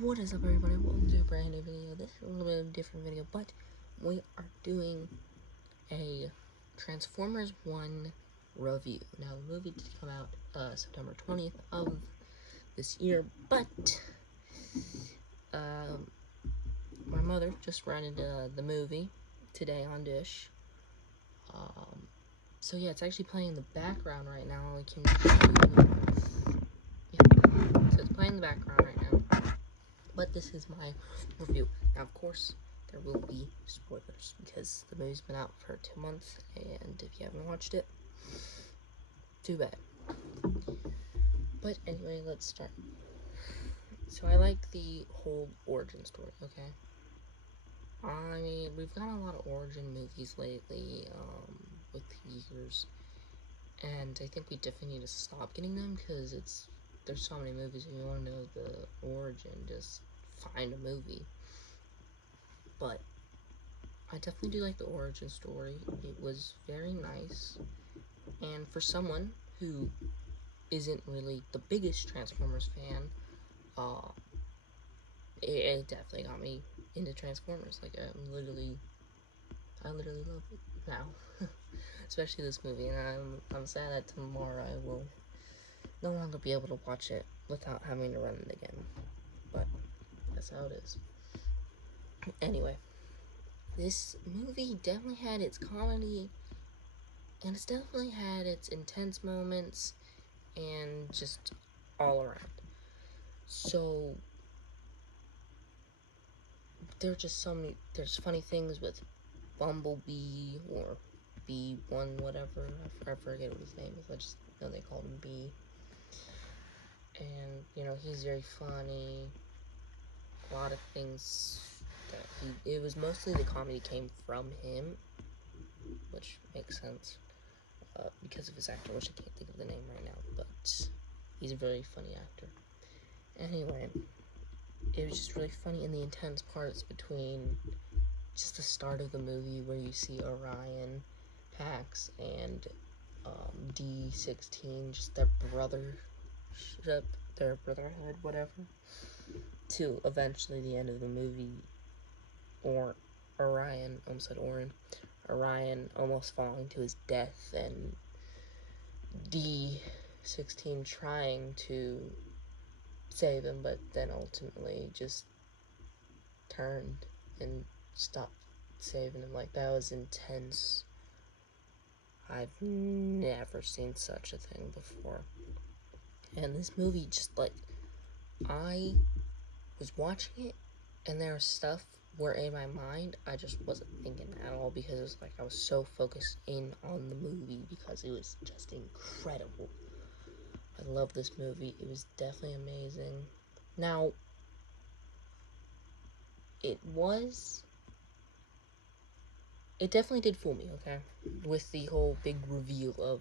What is up, everybody? Welcome to a brand new video. This is a little bit of a different video, but we are doing a Transformers 1 review. Now, the movie did come out September 20th of this year, but my mother just rented the movie today on Dish. So yeah, it's actually playing in the background right now. So it's playing in the background right now. But this is my review. Now, of course, there will be spoilers because the movie's been out for 2 months, and if you haven't watched it, too bad. But anyway, let's start. So I like the whole origin story, okay? I mean, we've got a lot of origin movies lately, with years, and I think we definitely need to stop getting them because there's so many movies. If you want to know the origin, just find a movie. But I definitely do like the origin story. It was very nice, and for someone who isn't really the biggest Transformers fan, uh, it definitely got me into Transformers. Like, I literally love it now, especially this movie. And I'm sad that tomorrow I will no longer be able to watch it without having to run it again. But that's how it is. Anyway, this movie definitely had its comedy, and it's definitely had its intense moments, and just all around. So there's funny things with Bumblebee or B1 whatever. I forget what his name is. I just know they called him B. And he's very funny. A lot of things that it was mostly the comedy came from him, which makes sense because of his actor, which I can't think of the name right now, but he's a very funny actor. Anyway, it was just really funny in the intense parts between just the start of the movie where you see Orion, Pax, and D16, just their brothership, their brotherhood, whatever, to eventually the end of the movie, or Orion, almost said Orin, Orion almost falling to his death, and D16 trying to save him, but then ultimately just turned and stopped saving him. Like, that was intense. I've never seen such a thing before. And this movie, just like, I was watching it, and there was stuff where in my mind I just wasn't thinking at all, because it was like I was so focused in on the movie because it was just incredible. I love this movie. It was definitely amazing. Now, it definitely did fool me, okay, with the whole big reveal of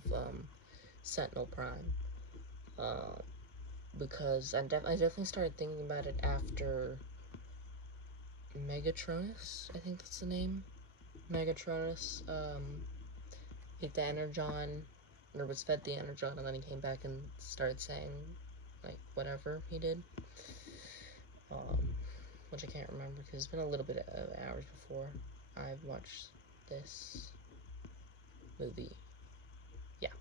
Sentinel Prime, because I definitely started thinking about it after Megatronus, I think that's the name. Megatronus ate the Energon, or was fed the Energon, and then he came back and started saying, like, whatever he did, which I can't remember because it's been a little bit of hours before I've watched this movie. Yeah,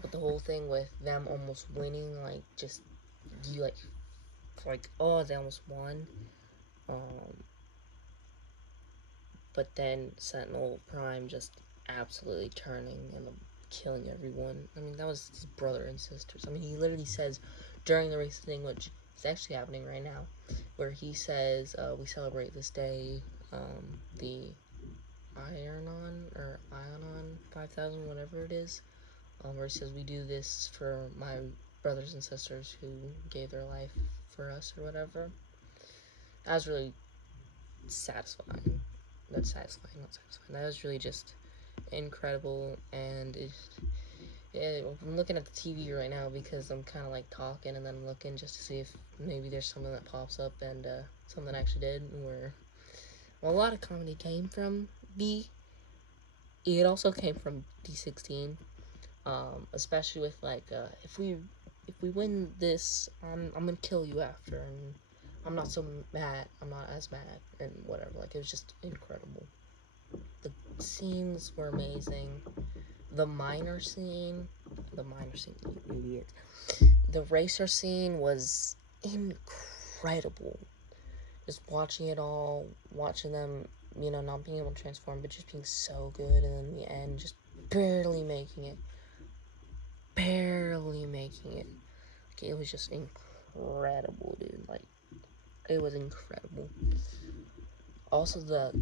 but the whole thing with them almost winning, like, just you like, oh, they almost won, but then Sentinel Prime just absolutely turning and killing everyone. I mean, that was his brother and sisters. I mean, he literally says during the race thing, which is actually happening right now, where he says, we celebrate this day, the Ionon 5000, whatever it is, where he says, we do this for my brothers and sisters who gave their life for us, or whatever. That was really satisfying. Not satisfying. That was really just incredible, and I'm looking at the TV right now because I'm kind of like talking, and then I'm looking just to see if maybe there's something that pops up, and something I actually did where, well, a lot of comedy came from B. It also came from D16, especially with like if we win this, I'm gonna kill you after, and I'm not so mad. I'm not as mad and whatever. Like, it was just incredible. The scenes were amazing. The minor scene, you idiot. The racer scene was incredible. Just watching it all, watching them, not being able to transform, but just being so good, and then in the end, just barely making it. Like, it was just incredible, dude. Like, it was incredible. Also, the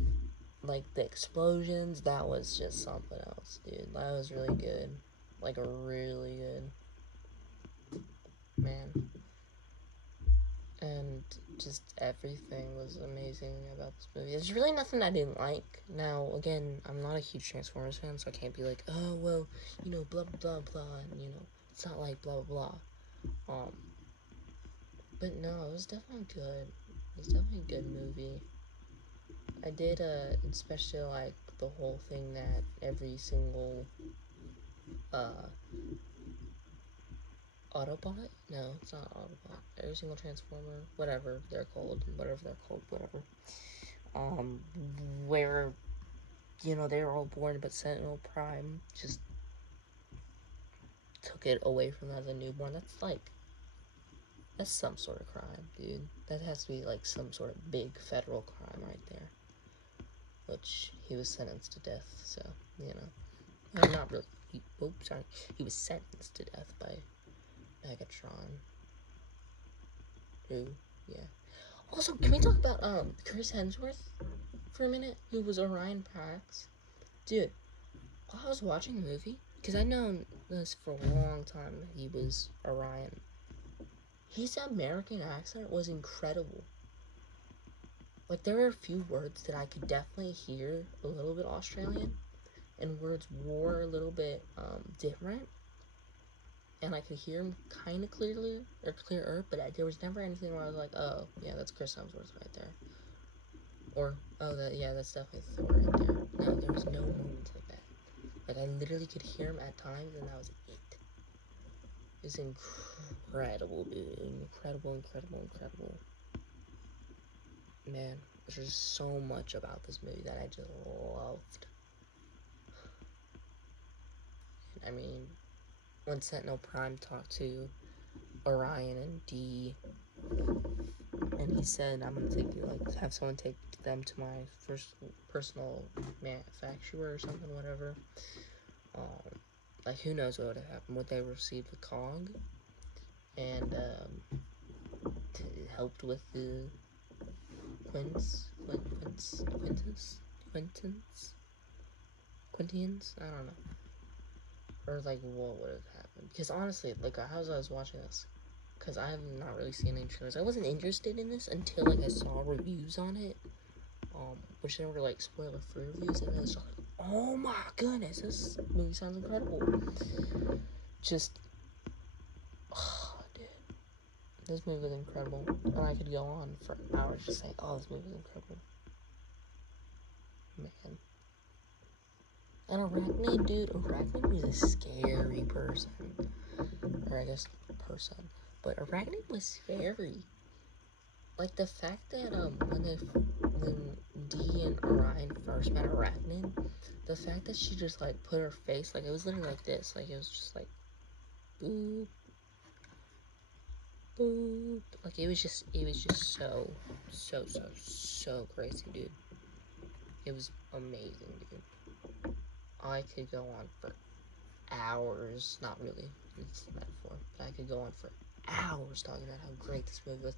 explosions, that was just something else, dude. That was really good. Like, really good. Man. And just everything was amazing about this movie. There's really nothing I didn't like. Now, again, I'm not a huge Transformers fan, so I can't be like, oh, well, blah, blah, blah, and, it's not like blah, blah, blah. But no, it was definitely good. It was definitely a good movie. I did, especially like the whole thing that every single, Autobot? No, it's not Autobot. Every single Transformer, whatever they're called, whatever. Where, they were all born, but Sentinel Prime just took it away from them as a newborn. That's some sort of crime, dude. That has to be, like, some sort of big federal crime right there. Which, he was sentenced to death, so, not really. He was sentenced to death by Megatron. Who, yeah. Also, can we talk about, Chris Hemsworth for a minute? Who was Orion Pax? Dude, while I was watching the movie, because I'd known this for a long time that he was Orion, his American accent was incredible. Like, there were a few words that I could definitely hear a little bit Australian, and words were a little bit different, and I could hear them kind of clearly, or clearer, but there was never anything where I was like, oh, yeah, that's Chris Hemsworth right there. Or, oh, that's definitely Thor right there. No, there was no moments like that. Like, I literally could hear him at times, and that was it. It's incredible, dude. Incredible. Man, there's just so much about this movie that I just loved. I mean, when Sentinel Prime talked to Orion and Dee, and he said, I'm gonna take you, like, have someone take them to my first personal manufacturer or something, whatever. Like, who knows what would have happened? Would they receive the COG? And, helped with the Quintians? I don't know. Or, like, what would have happened? Because, honestly, like, as I was watching this, because I have not really seen any trailers, I wasn't interested in this until, like, I saw reviews on it, which they were, like, spoiler-free reviews, and I was just like, oh my goodness, this movie sounds incredible. Just, oh, dude. This movie was incredible, and I could go on for hours just saying, oh, this movie is incredible. Man. And Arachnid, dude, Arachnid was a scary person. Or I guess person. But Arachnid was scary. Like, the fact that, when Dee and Orion first met Arachnid, the fact that she just, like, put her face, like, it was literally like this. Like, it was just like, boop, boop. Like, it was just so crazy, dude. It was amazing, dude. I could go on for hours. Not really. It's a metaphor. But I could go on for hours talking about how great this movie was.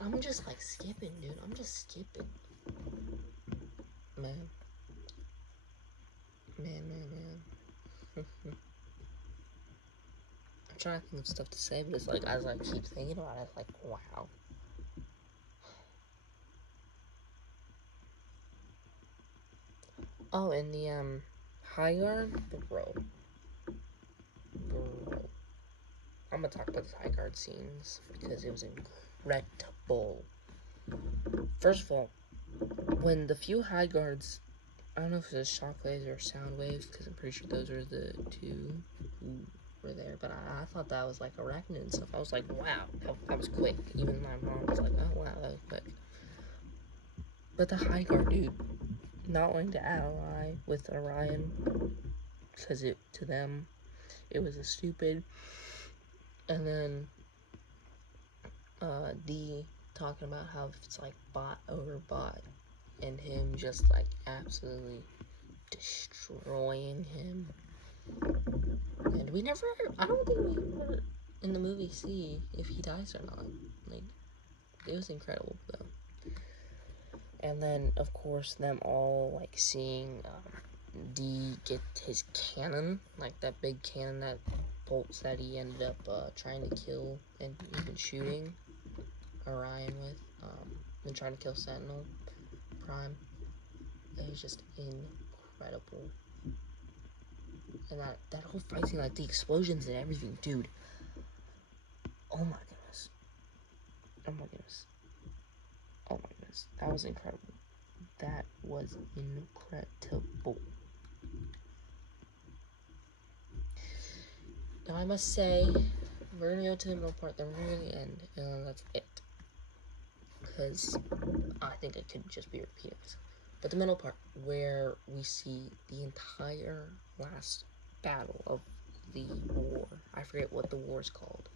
And I'm just, like, skipping, dude. I'm just skipping. Man. I'm trying to think of stuff to say, but it's like, as I keep thinking about it, it's like, wow. Oh, and the, High Guard, bro. I'm gonna talk about the High Guard scenes, because it was incredible. First of all, when the few High Guards, I don't know if it was Shockwaves or Soundwaves, because I'm pretty sure those are the two who were there, but I thought that was like Arachnid and stuff. I was like, wow, that was quick. Even my mom was like, oh, But the High Guard, dude, not wanting to ally with Orion, because to them, it was a stupid. And then, D talking about how it's like bot over bot, and him just like absolutely destroying him. And we never, I don't think we ever in the movie see if he dies or not. Like, it was incredible though. And then, of course, them all like seeing D get his cannon, like that big cannon that bolts that he ended up trying to kill and even shooting Orion with, and trying to kill Sentinel Prime. It was just incredible. And that whole fight scene, like the explosions and everything, dude. Oh my goodness. Oh my goodness. Oh my goodness. That was incredible. That was incredible. Now I must say, we're gonna go to the middle part, then we're gonna end, and that's it. Because I think it could just be repeating myself. But the middle part, where we see the entire last battle of the war. I forget what the war is called.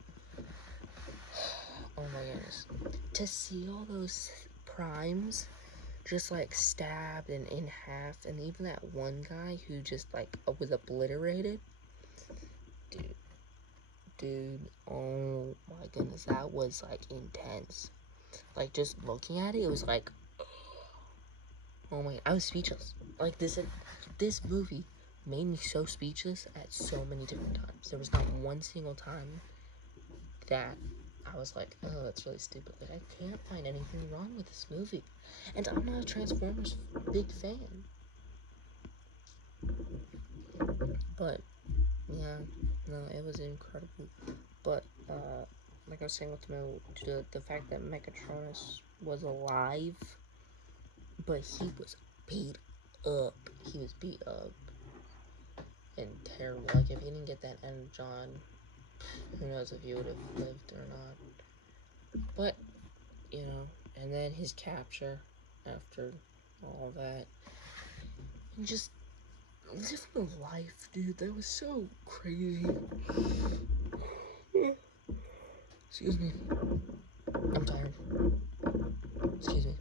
Oh my goodness. To see all those primes just like stabbed and in half, and even that one guy who just like was obliterated. Dude, oh my goodness, that was like intense. Like just looking at it, it was like, oh my, I was speechless. Like this movie made me so speechless at so many different times. There was not one single time that I was like, oh, that's really stupid. Like, I can't find anything wrong with this movie. And I'm not a Transformers big fan. But, yeah, no, it was incredible. But, like I was saying with the fact that Megatronus was alive, but he was beat up. He was beat up and terrible. Like, if he didn't get that Energon, who knows if he would have lived or not. But, you know, and then his capture after all that. And just living a life, dude, that was so crazy. Excuse me. I'm tired. Excuse me.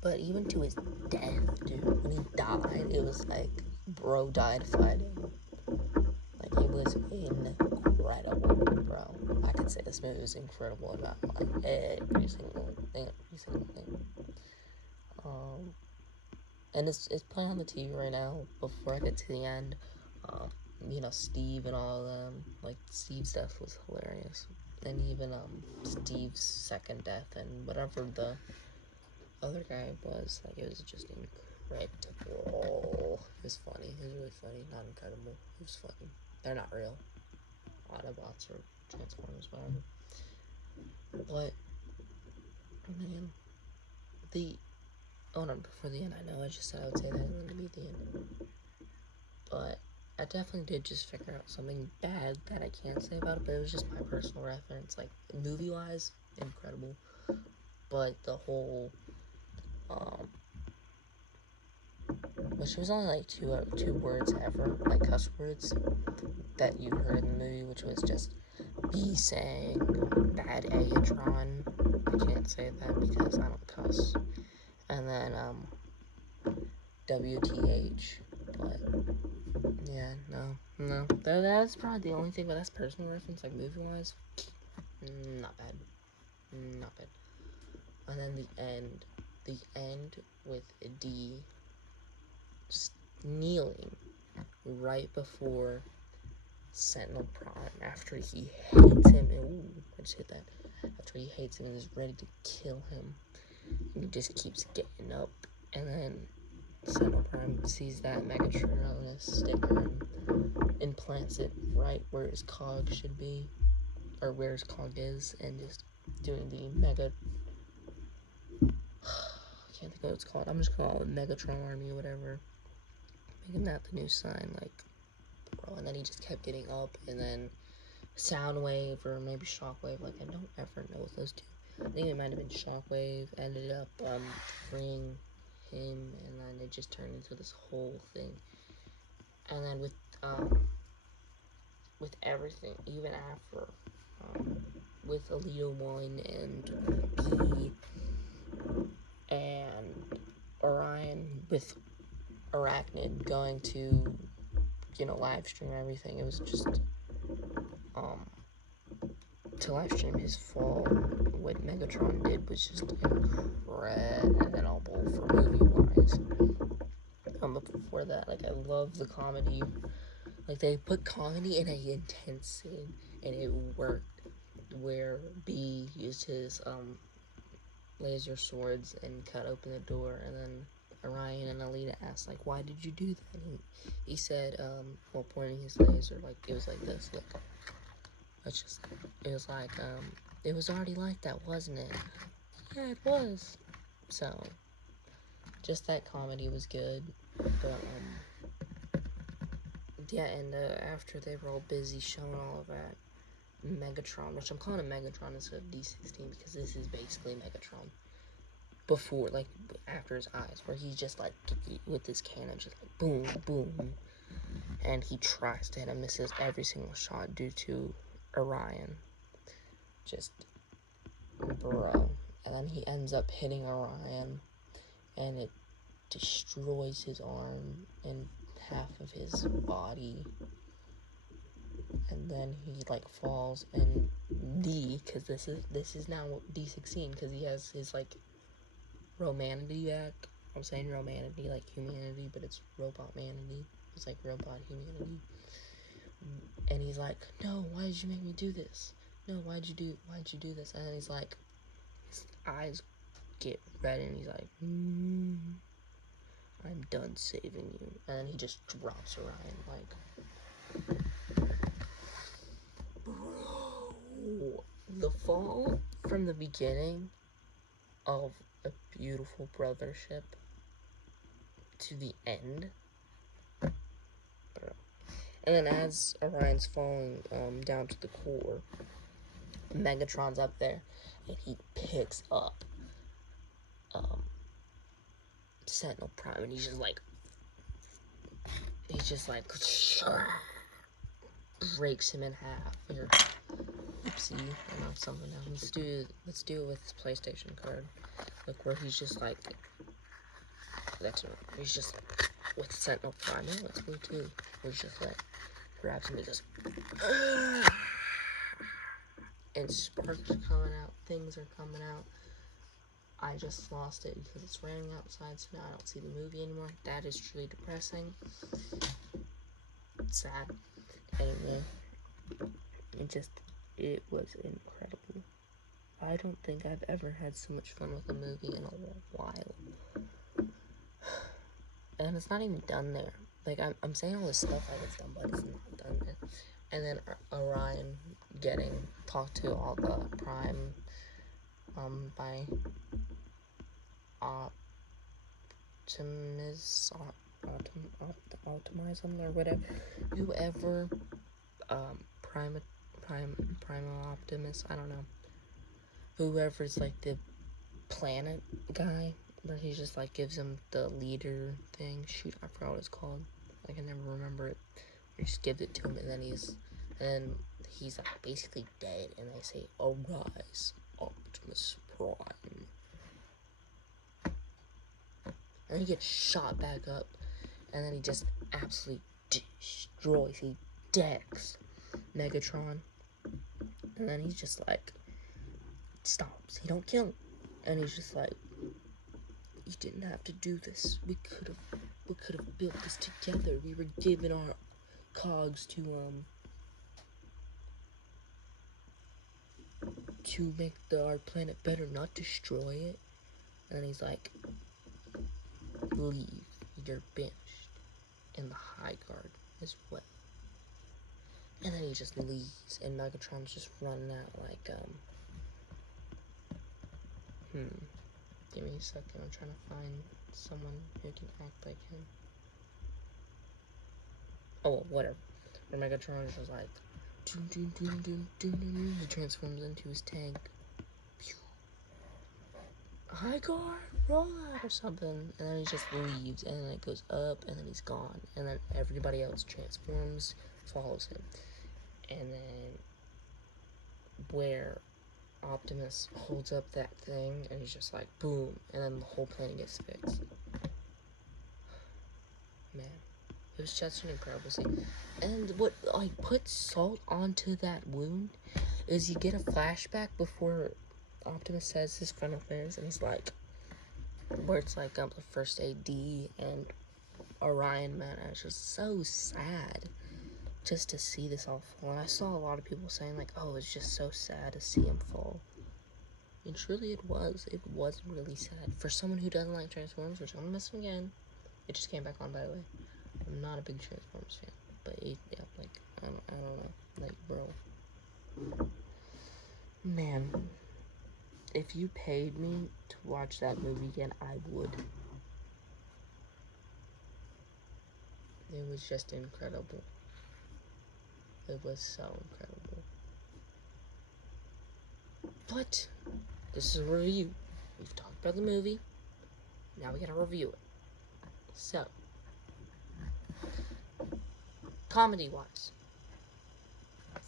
But even to his death, dude, when he died, it was like, bro died fighting. Like, it was incredible, bro. I could say this movie was incredible about like every single thing. And it's playing on the TV right now. Before I get to the end, you know, Steve and all of them. Like, Steve's death was hilarious, and even Steve's second death and whatever the other guy was. Like, it was just incredible. It was funny. It was really funny. Not incredible. It was funny. They're not real. Autobots or Transformers, whatever. But man, no, before the end, I know I just said I would say that and then to be the end. But I definitely did just figure out something bad that I can't say about it, but it was just my personal reference. Like, movie-wise, incredible. But the whole, which was only like two words ever, like cuss words, that you heard in the movie, which was just B saying bad Agatron. I can't say that because I don't cuss. And then, WTH, but yeah, no. That's probably the only thing, but that's personal reference, like movie-wise. Not bad. Not bad. And then the end with D kneeling right before Sentinel Prime after he hates him. Ooh, I just hit that. After he hates him and is ready to kill him. And he just keeps getting up. And then Sentinel Prime sees that Megatron sticker and implants it right where his cog should be, or where his cog is, and just doing the Mega. I can't think of what it's called. I'm just gonna call it Megatron Army or whatever. Making that the new sign, like, bro. And then he just kept getting up, and then Soundwave or maybe Shockwave. Like, I don't ever know with those two. I think it might have been Shockwave, ended up freeing him, and then it just turned into this whole thing. And then with everything, even after, with Alita 1 and B and Orion, with Arachnid going to, live stream everything, it was just, to live stream his fall, what Megatron did was just incredible for movie-wise. But before that, like, I love the comedy. Like, they put comedy in a intense scene, and it worked, where B used his, laser swords and cut open the door, and then Orion and Alita asked, like, why did you do that? And he said, while pointing his laser, like, it was like this, look. It was like, it was already like that, wasn't it? Yeah, it was. So, just that comedy was good, but, yeah, and, after they were all busy showing all of that, Megatron, which I'm calling him Megatron instead of D16, because this is basically Megatron. Before, like, after his eyes, where he's just, like, with his cannon, just, like, boom, boom, and he tries to hit and misses every single shot due to Orion. Just, bro. And then he ends up hitting Orion, and it destroys his arm and half of his body. And then he, like, falls, and because this is now D16, because he has his, like, romanity back. I'm saying romanity like humanity, but it's robot manity. It's like robot humanity. And he's like, no, why did you make me do this? No, why'd you do this? And then he's like, his eyes get red, and he's like, I'm done saving you. And then he just drops Orion, like, bro, the fall from the beginning of a beautiful brothership to the end, bro. And then as Orion's falling down to the core, Megatron's up there, and he picks up Sentinel Prime, and he's just like, breaks him in half. Here, oopsie, I know something now. Let's do it with his PlayStation card. Look where he's just like, he's just with Sentinel Prime. No, it's blue too. He's just like, grabs him, he goes, and sparks are coming out, things are coming out. I just lost it because it's raining outside, so now I don't see the movie anymore. That is truly depressing. It's sad. Anyway, it was incredible. I don't think I've ever had so much fun with a movie in a while. And it's not even done there. Like, I'm saying all this stuff like it's done, but it's not done there. And then Orion getting talked to all the Prime, by Optimism or whatever, whoever, Primal Optimus, I don't know, whoever's like the planet guy, where he just like gives him the leader thing. Shoot, I forgot what it's called. I can never remember it. He just gives it to him, and then he's like basically dead, and they say, "Arise, Optimus Prime." And then he gets shot back up, and then he just absolutely destroys. He decks Megatron, and then he's just like, stops. He don't kill him, and he's just like, you didn't have to do this. We could have built this together. We were giving our cogs to make our planet better, not destroy it. And then he's like, leave. You're benched. And the High Guard as well. And then he just leaves, and Megatron's just running out like, give me a second, I'm trying to find someone who can act like him. Oh, well, whatever. Where Megatron is just like, he transforms into his tank. hi car, roll out or something, and then he just leaves, and then it goes up, and then he's gone, and then everybody else transforms, follows him, and then where Optimus holds up that thing, and he's just like, boom, and then the whole planet gets fixed. Man, it was just an incredible scene. And what, like, puts salt onto that wound is you get a flashback before Optimus says his final things, and he's like, where it's like the first AD and Orion, man, and it's just so sad just to see this all fall. And I saw a lot of people saying like, oh, it's just so sad to see him fall. And truly it was really sad. For someone who doesn't like Transformers, which I'm gonna miss him again. It just came back on, by the way. I'm not a big Transformers fan, but yeah, like, I don't know, like, bro. Man, if you paid me to watch that movie again, I would. It was just incredible. It was so incredible. But this is a review. We've talked about the movie. Now we gotta review it. So, comedy-wise,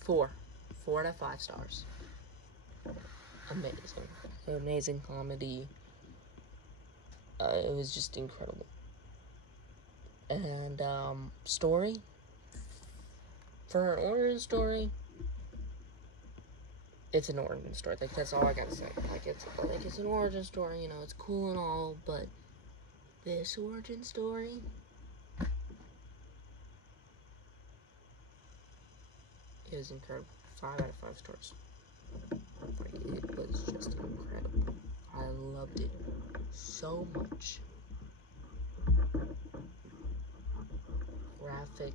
4 out of 5 stars. Amazing comedy. It was just incredible. And story, for an origin story, it's an origin story. Like, that's all I gotta say. It's an origin story. You know, it's cool and all, but this origin story, it was incredible. 5 out of 5 stars. Like, it was just incredible. I loved it so much. Graphic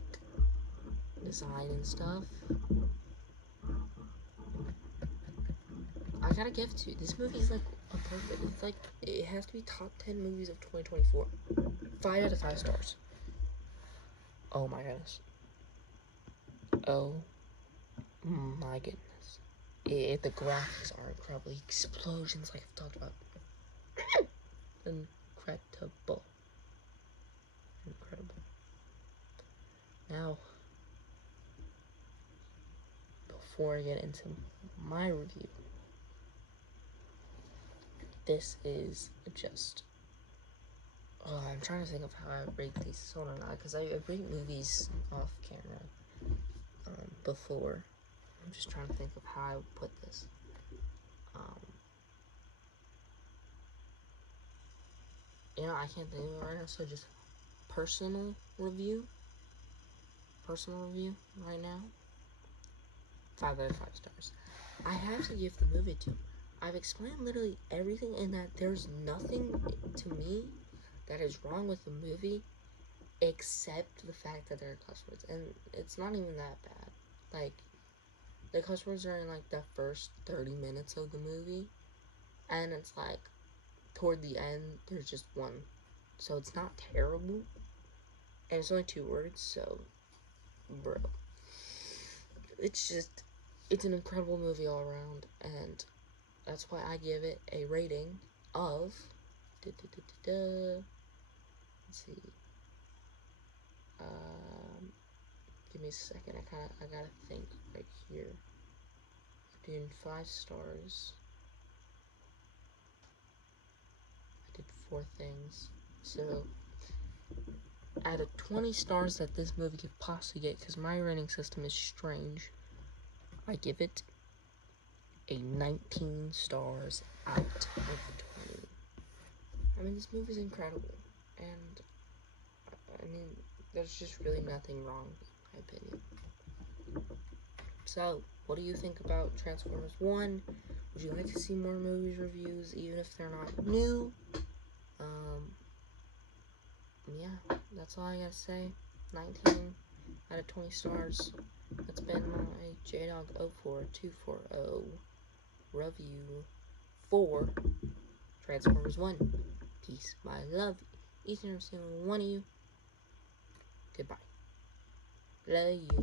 design and stuff. I gotta give it to you. This movie is like a perfect. It's like, it has to be top 10 movies of 2024. 5 out of 5 stars. Oh my goodness. Oh my goodness. The graphics are incredible. Explosions, like I've talked about. Incredible. Incredible. Now, before I get into my review, this is just, I'm trying to think of how I rate these on or not, because I rate movies off camera before. I'm just trying to think of how I would put this. You know, I can't think of it right now, so just personal review right now. 5 out of 5 stars. I have to give the movie to. I've explained literally everything in that there's nothing to me that is wrong with the movie except the fact that there are cuss words, and it's not even that bad. Like, the cuss words are in like the first 30 minutes of the movie, and it's like toward the end there's just one, so it's not terrible, and it's only 2 words, so bro, it's an incredible movie all around, and that's why I give it a rating of, let's see, give me a second, I gotta think right here. I'm doing 5 stars. I did 4 things, so out of 20 stars that this movie could possibly get, because my rating system is strange, I give it a 19 stars out of 20. I mean, this movie's incredible, and I mean, there's just really nothing wrong, in my opinion. So, what do you think about Transformers 1? Would you like to see more movies reviews, even if they're not new? Yeah, that's all I gotta say. 19 out of 20 stars. That's been my JDog04240 review for Transformers 1. Peace, my love, each and every single one of you. Goodbye. Love you.